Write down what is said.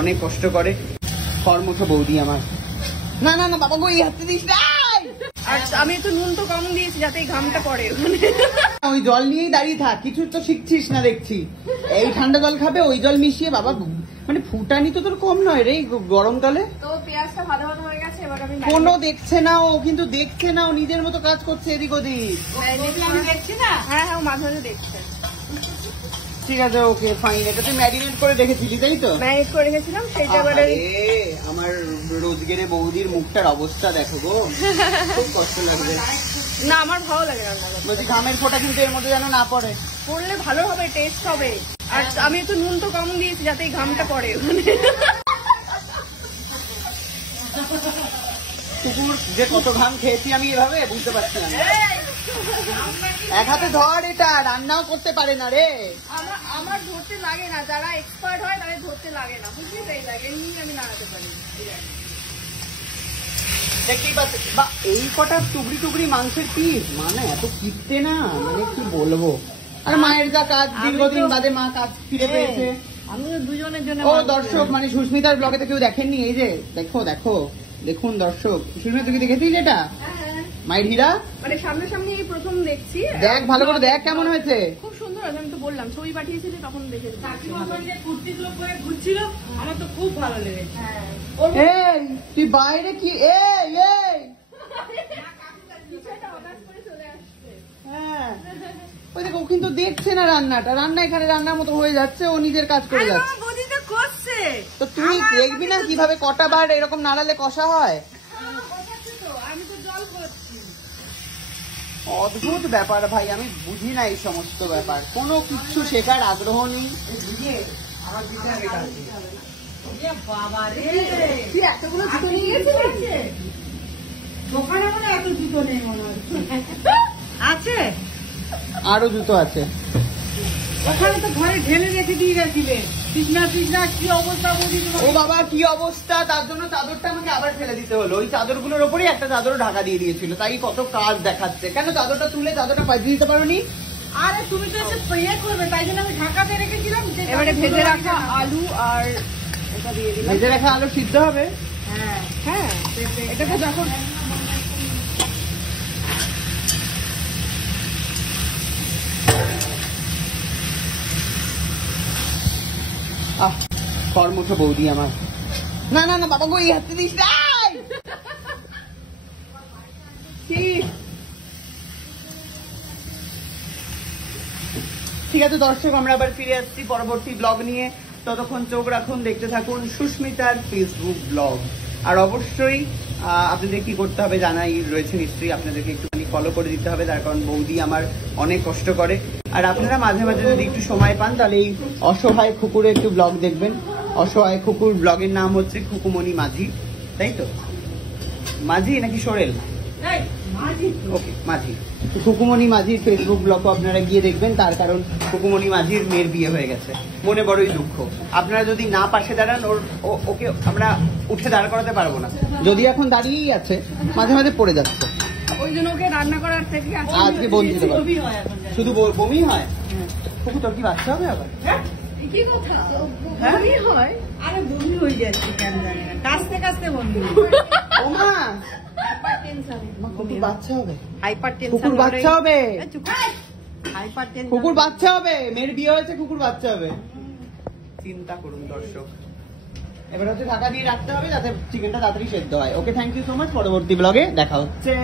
অনেক কষ্ট করে। কর্মঠ বৌদি আমার। না না না বাবা গো, এই হাতে দিস না। আর আমি একটু নুন তো কম দিয়েছি যাতে এই ঘামটা পড়ে। ওই জল নিয়েই দাঁড়িয়ে থাক, কিছু তো শিখছিস না দেখছি। এই ঠান্ডা জল খাবে, ওই জল মিশিয়ে বাবা, মানে ফুটানি তো তোর কম নয় রে গরমকালে। তো পেঁয়াজটা ভালো ভালো হয়ে গেছে, এবার আমি কোনো দেখছে না ও, কিন্তু দেখছে না ও, নিজের মতো কাজ করছে এদিক ওদিক। আমি দেখছি না। হ্যাঁ হ্যাঁ, ও মাঝে মাঝে দেখছে। ঠিক আছে, ওকে ফাইন। এটা তুই ম্যারিনেট করে রেখেছিলি তাই তো? ম্যারিনেট করে রেখেছিলাম, সেটা এবারে আমার রোজগেরে বৌদির মুখটার অবস্থা দেখো গো, খুব কষ্ট লাগবে। না আমার ভালো লাগে রান্না করতে। বলছি ঘামের ফোঁটা কিন্তু এর মধ্যে যেন না পড়ে। করলে ভালো হবে, টেস্ট হবে। আর আমি একটু নুন তো কম দিয়েছি যাতে এই ঘামটা পড়ে। কুকুর যে কত ঘাম খেয়েছি আমি এভাবে বুঝতে পারছি না। এক হাতে ধর, এটা রান্নাও করতে পারে না রে। আমার ধরতে লাগে না, যারা এক্সপার্ট হয় তাদের ধরতে লাগে না, বুঝলি? তাই লাগে, এমনি আমি নাড়াতে পারি। দেখতেই পাচ্ছি বা এই কটা টুকরি টুকরি মাংসের পিস, মানে এত কিপটে না, মানে কি বলবো। আর মায়ের যা কাজ, দীর্ঘদিন বাদে মা কাজ ফিরে পেয়েছে। আমি দুজনের জন্য। ও দর্শক, মানে সুস্মিতার ব্লগে তো কেউ দেখেননি, এই যে দেখো দেখো দেখুন দর্শক, সুস্মিতা কি দেখেছিস এটা? মায়ের হীরা, মানে সামনাসামনি এই প্রথম দেখছি। দেখ ভালো করে দেখ কেমন হয়েছে। খুব সুন্দর হয়েছে, আমি তো বললাম, ছবি পাঠিয়েছিলি তখন দেখেছি। কুর্তিগুলো পরে ঘুরছিল, আমার তো খুব ভালো লেগেছে। এই তুই বাইরে কি, এই এই হ্যাঁ, ওই দেখো ও কিন্তু দেখছে না রান্নাটা, রান্না এখানে রান্নার মতো হয়ে যাচ্ছে, ও নিজের কাজ করে যাচ্ছে। তো তুই দেখবি না কিভাবে কটা বার এরকম নাড়ালে কষা হয়। অদ্ভুত ব্যাপার ভাই, আমি বুঝি না এই সমস্ত ব্যাপার, কোনো কিছু শেখার আগ্রহ নেই। তুই এতগুলো জুতো নিয়ে গেছিস? দোকানে মানে এত জুতো নেই মনে হচ্ছে। আছে আরো জুতো আছে ওখানে, তো ঘরে ঢেলে রেখে দিয়ে গেছিলেন। কৃষ্ণা কৃষ্ণা কি অবস্থা বলি। ও বাবা কি অবস্থা, তার জন্য চাদরটা আমাকে আবার ফেলে দিতে হলো। ওই চাদরগুলোর ওপরেই একটা চাদর ঢাকা দিয়ে দিয়েছিল, তাই কত কাজ দেখাচ্ছে। কেন চাদরটা তুলে চাদরটা পাঠিয়ে দিতে পারোনি? আরে তুমি তো এসে ইয়ে করবে, তাই জন্য আমি ঢাকাতে রেখেছিলাম। এবারে ভেজে রাখা আলু আর এটা দিয়ে দিলাম। ভেজে রাখা আলু সিদ্ধ হবে। হ্যাঁ হ্যাঁ, এটা তো যখন কর্মঠ বৌদি আমার। না না না বাবা গো, এই হাতে দিস না। ঠিক আছে দর্শক, আমরা আবার ফিরে আসছি পরবর্তী ব্লগ নিয়ে। ততক্ষণ চোখ রাখুন, দেখতে থাকুন সুস্মিতার ফেসবুক ব্লগ। আর অবশ্যই আপনাদের কি করতে হবে জানাই রয়েছে নিশ্চয়ই, আপনাদেরকে একটুখানি ফলো করে দিতে হবে, তার কারণ বৌদি আমার অনেক কষ্ট করে। আর আপনারা মাঝে মাঝে যদি একটু সময় পান তাহলে এই অসহায় কুকুরের একটু ব্লগ দেখবেন। অসহায় কুকুর ব্লগের নাম হচ্ছে খুকুমণি মাঝি, তাই তো? মাঝি নাকি সোরেল? ওকে মাঝি। খুকুমণি মাঝির ফেসবুক ব্লগও আপনারা গিয়ে দেখবেন, তার কারণ খুকুমণি মাঝির মেয়ের বিয়ে হয়ে গেছে, মনে বড়ই দুঃখ। আপনারা যদি না পাশে দাঁড়ান, ওকে আমরা উঠে দাঁড় করাতে পারবো না, যদি এখন দাঁড়িয়েই আছে, মাঝে মাঝে পড়ে যাচ্ছে। ওই জন্য ওকে রান্না করার থেকে আজকে বলতে পারবো, শুধু বমি হয়। খুকু তোর কি বাচ্চা হবে আবার? কি কথা বমি হয়? আরে বমি হয়ে যাচ্ছে কেন জানি না, কাশতে কাশতে বমি। ও মা, হাইপারটেনশন। কুকুর বাচ্চা হবে? হাইপারটেনশন, কুকুর বাচ্চা হবে? হাইপারটেনশন, কুকুর বাচ্চা হবে? মেয়ের বিয়ে হয়েছে, কুকুর বাচ্চা হবে? চিন্তা করুন দর্শক। এবার হচ্ছে ঢাকা দিয়ে রাখতে হবে যাতে চিকেনটা তাড়াতাড়ি সেদ্ধ হয়। ওকে, থ্যাংক ইউ সো মাচ। পরবর্তী ব্লগে দেখা হচ্ছে।